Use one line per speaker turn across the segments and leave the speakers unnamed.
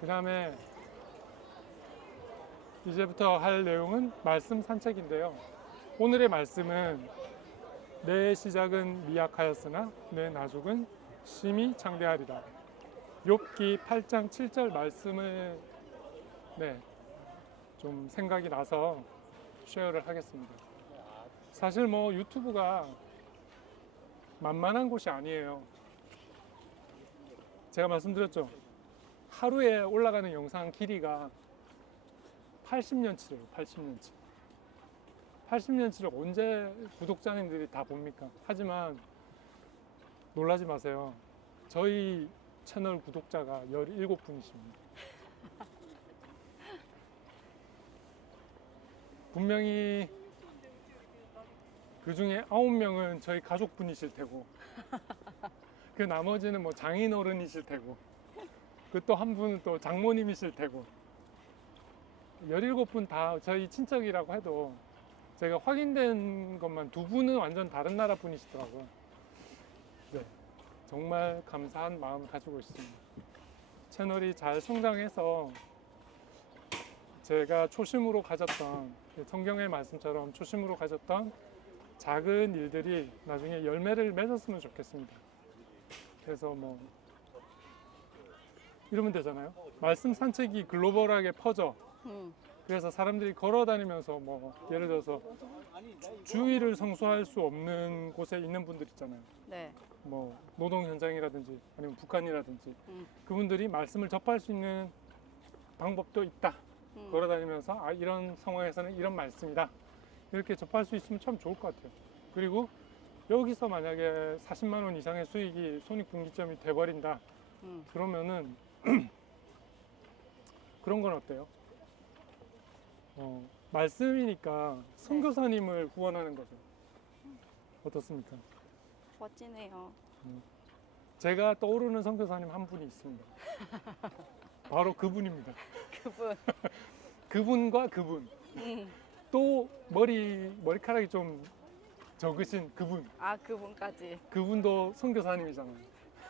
그 다음에 이제부터 할 내용은 말씀 산책인데요. 오늘의 말씀은 내 시작은 미약하였으나 내 나중은 심히 창대하리라. 욥기 8장 7절 말씀을 네, 좀 생각이 나서 쉐어를 하겠습니다. 사실 뭐 유튜브가 만만한 곳이 아니에요. 제가 말씀드렸죠. 하루에 올라가는 영상 길이가 80년치래요. 80년치. 80년치를 언제 구독자님들이 다 봅니까? 하지만 놀라지 마세요. 저희 채널 구독자가 17분이십니다. 분명히 그 중에 9명은 저희 가족분이실 테고 그 나머지는 뭐 장인 어른이실 테고 그 또 한 분은 또 장모님이실 테고 17분 다 저희 친척이라고 해도 제가 확인된 것만 두 분은 완전 다른 나라 분이시더라고요. 네. 정말 감사한 마음 가지고 있습니다. 채널이 잘 성장해서 제가 초심으로 가졌던 성경의 말씀처럼 초심으로 가졌던 작은 일들이 나중에 열매를 맺었으면 좋겠습니다. 그래서 뭐 이러면 되잖아요. 말씀 산책이 글로벌하게 퍼져
음,
그래서 사람들이 걸어 다니면서 뭐 예를 들어서 주의를 성수할 수 없는 곳에 있는 분들 있잖아요.
네.
뭐 노동 현장이라든지 아니면 북한이라든지
음,
그분들이 말씀을 접할 수 있는 방법도 있다.
음.
걸어 다니면서 아 이런 상황에서는 이런 말씀이다. 이렇게 접할 수 있으면 참 좋을 것 같아요. 그리고 여기서 만약에 40만 원 이상의 수익이 손익분기점이 돼버린다.
음.
그러면은 그런 건 어때요? 어, 말씀이니까 선교사님을 후원하는 거죠. 어떻습니까?
멋지네요.
제가 떠오르는 선교사님 한 분이 있습니다. 바로 그분입니다.
그분.
그분과 그분.
음.
또 머리 머리카락이 좀 적으신 그분.
아, 그분까지.
그분도 선교사님이잖아요.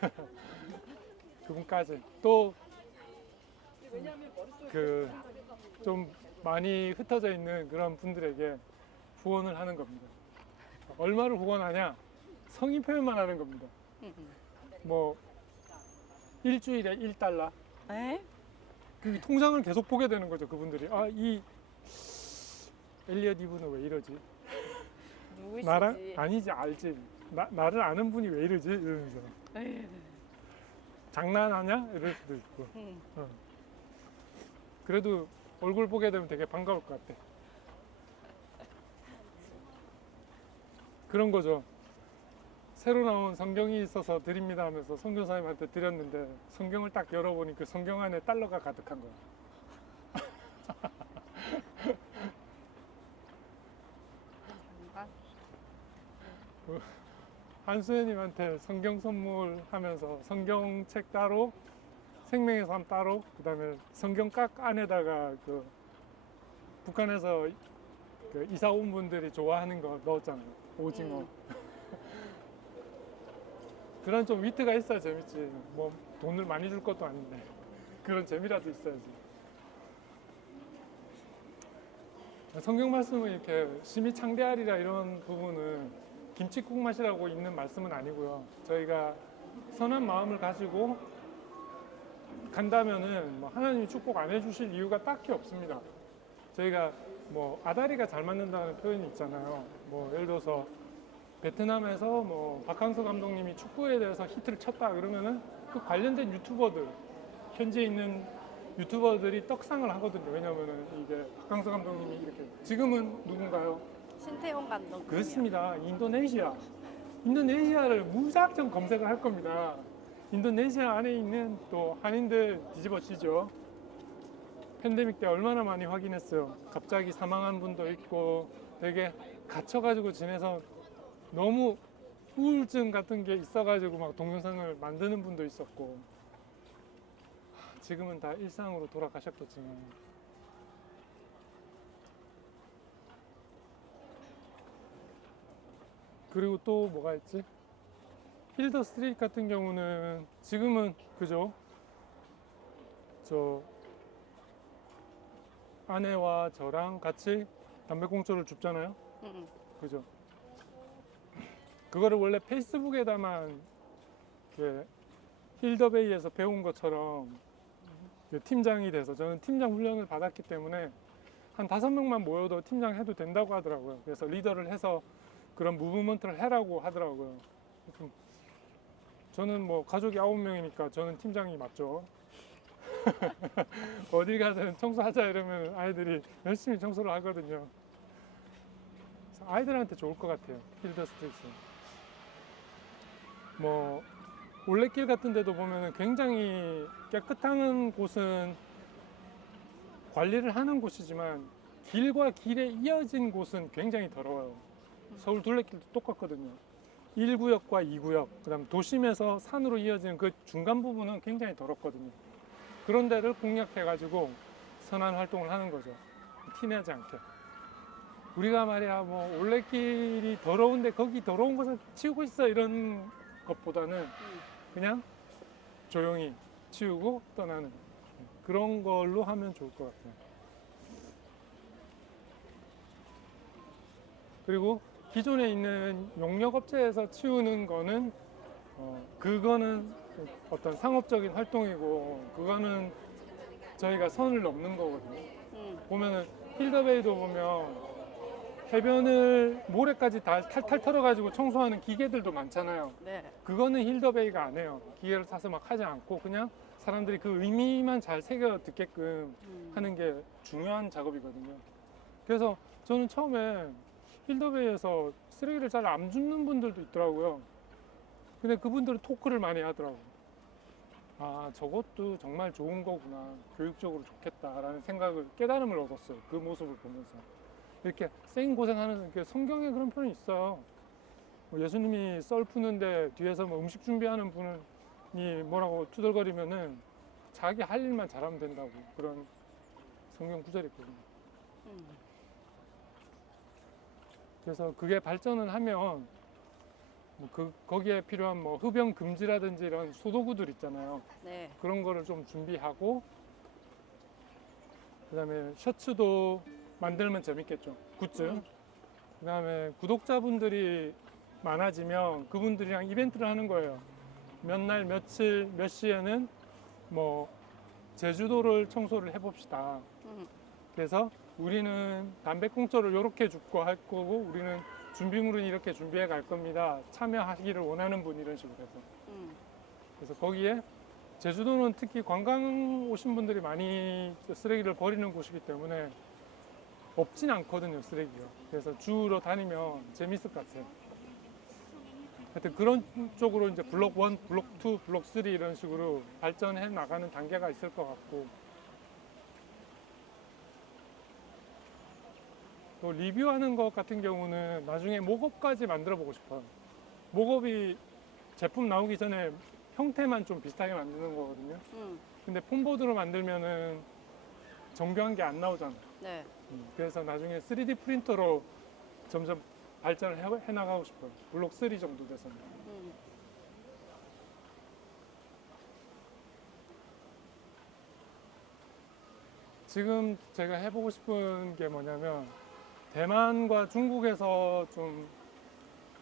그분까지 또그 좀 많이 흩어져 있는 그런 분들에게 후원을 하는 겁니다. 얼마를 후원하냐? 성의 표현만 하는 겁니다. 뭐 일주일에 1달러.
에?
그 통장을 계속 보게 되는 거죠. 그분들이 아 이 엘리엇 이브는 왜 이러지?
누구시지?
나랑 아니지 알지. 나, 나를 아는 분이 왜 이러지? 이러면서
에이,
장난하냐? 이럴 수도 있고.
음.
어. 그래도 얼굴 보게 되면 되게 반가울 것 같아. 그런 거죠. 새로 나온 성경이 있어서 드립니다 하면서 성교사님한테 드렸는데 성경을 딱 열어보니 그 성경 안에 달러가 가득한 거야.
뭔가?
한수연님한테 성경 선물하면서 성경책 따로 생명의 삶 따로 그 다음에 성경각 안에다가 그 북한에서 그 이사 온 분들이 좋아하는 거 넣었잖아요 오징어.
음.
그런 좀 위트가 있어야 재밌지. 뭐 돈을 많이 줄 것도 아닌데 그런 재미라도 있어야지. 성경 말씀은 이렇게 심히 창대하리라 이런 부분은 김치국 맛이라고 있는 말씀은 아니고요. 저희가 선한 마음을 가지고 간다면은 뭐 하나님이 축복 안 해주실 이유가 딱히 없습니다. 저희가 뭐 아다리가 잘 맞는다는 표현이 있잖아요. 뭐 예를 들어서 베트남에서 뭐 박항서 감독님이 축구에 대해서 히트를 쳤다 그러면은 그 관련된 유튜버들 현지에 있는 유튜버들이 떡상을 하거든요. 왜냐면은 이게 박항서 감독님이 이렇게 지금은 누군가요?
신태용 감독.
그렇습니다. 인도네시아. 인도네시아를 무작정 검색을 할 겁니다. 인도네시아 안에 있는 또 한인들 뒤집어지죠. 팬데믹 때 얼마나 많이 확인했어요. 갑자기 사망한 분도 있고 되게 갇혀가지고 지내서 너무 우울증 같은 게 있어가지고 막 동영상을 만드는 분도 있었고 하, 지금은 다 일상으로 돌아가셨겠지만 그리고 또 뭐가 있지? 힐더 스트리트 같은 경우는 지금은 그죠? 저 아내와 저랑 같이 담배꽁초를 줍잖아요.
응.
그죠? 그거를 원래 페이스북에다만 힐더베이에서 배운 것처럼 팀장이 돼서 저는 팀장 훈련을 받았기 때문에 한 다섯 명만 모여도 팀장 해도 된다고 하더라고요. 그래서 리더를 해서 그런 무브먼트를 해라고 하더라고요. 저는 뭐 가족이 아홉 명이니까 저는 팀장이 맞죠. 어딜 가든 청소하자 이러면 아이들이 열심히 청소를 하거든요. 아이들한테 좋을 것 같아요. 힐더 스트리트. 뭐 올레길 같은 데도 보면 굉장히 깨끗한 곳은 관리를 하는 곳이지만 길과 길에 이어진 곳은 굉장히 더러워요. 서울 둘레길도 똑같거든요. 1구역과 2구역, 그 다음 도심에서 산으로 이어지는 그 중간 부분은 굉장히 더럽거든요. 그런 데를 공략해가지고 선한 활동을 하는 거죠. 티내지 않게. 우리가 말이야 뭐 올레길이 더러운데 거기 더러운 곳을 치우고 있어 이런 것보다는
응.
그냥 조용히 치우고 떠나는 그런 걸로 하면 좋을 것 같아요. 그리고 기존에 있는 용역 업체에서 치우는 거는 어, 그거는 어떤 상업적인 활동이고 그거는 저희가 선을 넘는 거거든요.
응.
보면은 힐더베이도 보면 해변을 모래까지 다 탈탈 털어가지고 청소하는 기계들도 많잖아요.
네.
그거는 힐더베이가 안 해요. 기계를 사서 막 하지 않고 그냥 사람들이 그 의미만 잘 새겨 듣게끔
응.
하는 게 중요한 작업이거든요. 그래서 저는 처음에 힐더베이에서 쓰레기를 잘 안 줍는 분들도 있더라고요. 근데 그분들은 토크를 많이 하더라고요. 아, 저것도 정말 좋은 거구나. 교육적으로 좋겠다라는 생각을, 깨달음을 얻었어요. 그 모습을 보면서. 이렇게 생 고생하는, 이렇게 성경에 그런 표현이 있어요. 뭐 예수님이 썰 푸는데 뒤에서 뭐 음식 준비하는 분이 뭐라고 투덜거리면은 자기 할 일만 잘하면 된다고. 그런 성경 구절이 있거든요.
응.
그래서 그게 발전을 하면 뭐 그 거기에 필요한 뭐 흡연 금지라든지 이런 소도구들 있잖아요.
네.
그런 거를 좀 준비하고 그다음에 셔츠도 만들면 재밌겠죠. 굿즈.
음.
그다음에 구독자분들이 많아지면 그분들이랑 이벤트를 하는 거예요. 몇 날 며칠 몇 시에는 뭐 제주도를 청소를 해봅시다.
응.
그래서 우리는 담배 꽁초를 이렇게 줍고 할 거고 우리는 준비물은 이렇게 준비해 갈 겁니다. 참여하기를 원하는 분 이런 식으로 해서
응.
그래서 거기에 제주도는 특히 관광 오신 분들이 많이 쓰레기를 버리는 곳이기 때문에 없진 않거든요 쓰레기가 그래서 주로 다니면 재밌을 것 같아요 하여튼 그런 쪽으로 이제 블록 1, 블록 2, 블록 3 이런 식으로 발전해 나가는 단계가 있을 것 같고 또 리뷰하는 것 같은 경우는 나중에 목업까지 만들어 보고 싶어요 목업이 제품 나오기 전에 형태만 좀 비슷하게 만드는 거거든요.
응.
근데 폼보드로 만들면은 정교한 게 안 나오잖아.
네.
그래서 나중에 3D 프린터로 점점 발전을 해, 해 나가고 싶어요. 블록 3 정도 돼서는.
응.
지금 제가 해보고 싶은 게 뭐냐면 대만과 중국에서 좀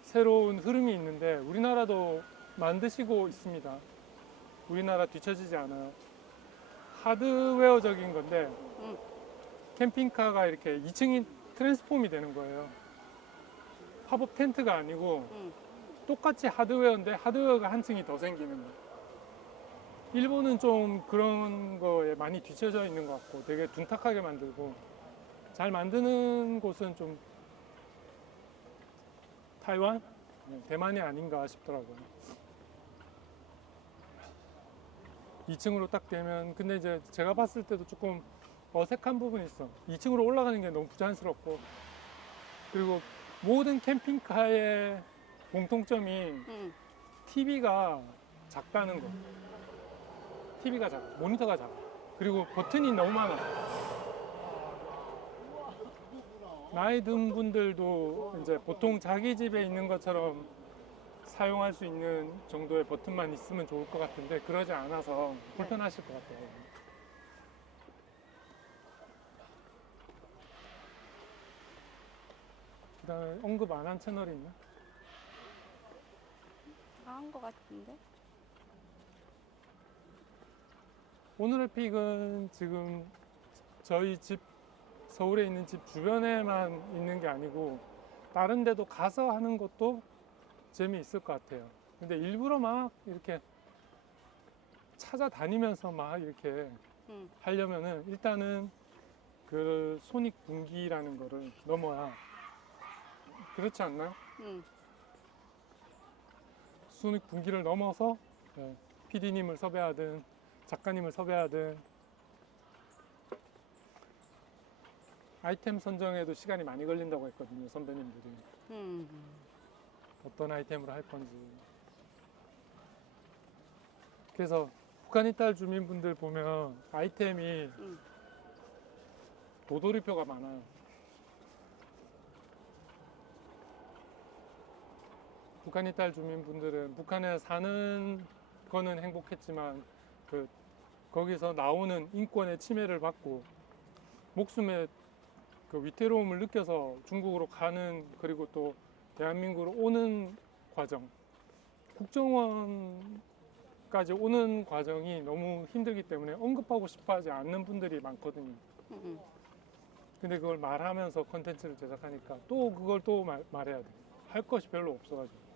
새로운 흐름이 있는데 우리나라도 만드시고 있습니다. 우리나라 뒤처지지 않아요. 하드웨어적인 건데
응.
캠핑카가 이렇게 2층이 트랜스폼이 되는 거예요. 팝업 텐트가 아니고
응.
똑같이 하드웨어인데 하드웨어가 한 층이 더 생기는 거예요. 일본은 좀 그런 거에 많이 뒤처져 있는 것 같고 되게 둔탁하게 만들고 잘 만드는 곳은 좀 타이완? 네, 대만이 아닌가 싶더라고요. 2층으로 딱 되면 근데 이제 제가 봤을 때도 조금 어색한 부분이 있어. 2층으로 올라가는 게 너무 부자연스럽고 그리고 모든 캠핑카의 공통점이
응.
TV가 작다는 거. TV가 작아. 모니터가 작아. 그리고 버튼이 너무 많아. 나이 든 분들도 이제 보통 자기 집에 있는 것처럼 사용할 수 있는 정도의 버튼만 있으면 좋을 것 같은데 그러지 않아서 불편하실 것 같아요. 그다음에 언급 안 한 채널이 있나?
다한것 같은데?
오늘의 픽은 지금 저희 집 서울에 있는 집 주변에만 있는 게 아니고 다른 데도 가서 하는 것도 재미있을 것 같아요. 근데 일부러 막 이렇게 찾아다니면서 막 이렇게
응.
하려면은 일단은 그 손익 분기라는 거를 넘어야 그렇지 않나요?
응.
손익 분기를 넘어서 PD님을 섭외하든 작가님을 섭외하든 아이템 선정에도 시간이 많이 걸린다고 했거든요 선배님들이
응.
어떤 아이템으로 할 건지 그래서 북한 이탈 주민분들 보면 아이템이
응.
도돌이표가 많아요 북한 이탈 주민분들은 북한에 사는 거는 행복했지만 그 거기서 나오는 인권의 침해를 받고 목숨의 그 위태로움을 느껴서 중국으로 가는 그리고 또 대한민국으로 오는 과정 국정원까지 오는 과정이 너무 힘들기 때문에 언급하고 싶어 하지 않는 분들이 많거든요.
응.
근데 그걸 말하면서 컨텐츠를 제작하니까 또 그걸 또 말, 말해야 돼. 할 것이 별로 없어가지고.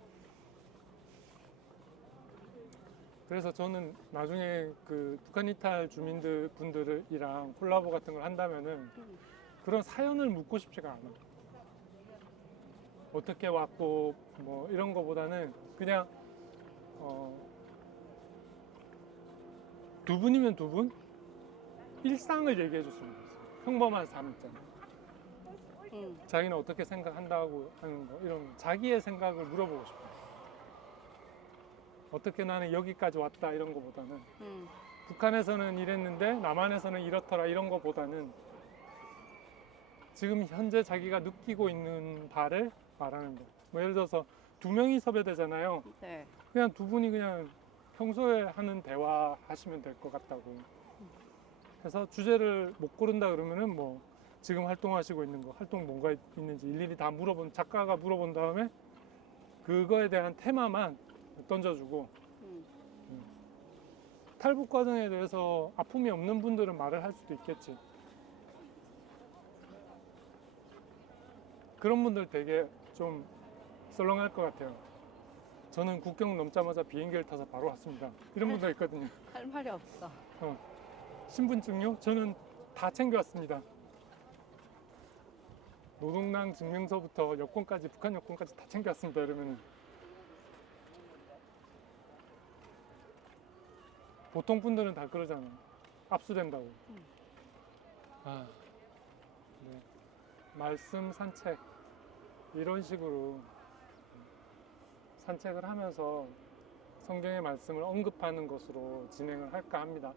그래서 저는 나중에 그 북한 이탈 주민들 분들이랑 콜라보 같은 걸 한다면은
음.
그런 사연을 묻고 싶지가 않아. 어떻게 왔고 뭐 이런 거보다는 그냥 어, 두 분이면 두 분? 일상을 얘기해 줬으면 좋겠어요. 평범한 삶 있잖아.
응.
자기는 어떻게 생각한다고 하는 거 이런 자기의 생각을 물어보고 싶어요. 어떻게 나는 여기까지 왔다 이런 거보다는
응.
북한에서는 이랬는데 남한에서는 이렇더라 이런 거보다는 지금 현재 자기가 느끼고 있는 바를 말하는 거. 뭐 예를 들어서 두 명이 섭외되잖아요.
네.
그냥 두 분이 그냥 평소에 하는 대화 하시면 될 것 같다고. 그래서 주제를 못 고른다 그러면은 뭐 지금 활동하시고 있는 거, 활동 뭔가 있는지 일일이 다 물어본 작가가 물어본 다음에 그거에 대한 테마만 던져주고
응.
탈북 과정에 대해서 아픔이 없는 분들은 말을 할 수도 있겠지. 그런 분들 되게 좀 썰렁할 것 같아요. 저는 국경 넘자마자 비행기를 타서 바로 왔습니다. 이런 분들 있거든요.
할 말이 없어.
신분증요? 저는 다 챙겨왔습니다. 노동랑 증명서부터 여권까지 북한 여권까지 다 챙겨왔습니다. 이러면은 보통 분들은 다 그러잖아요. 압수된다고.
음.
아, 네. 말씀 산책 이런 식으로 산책을 하면서 성경의 말씀을 언급하는 것으로 진행을 할까 합니다.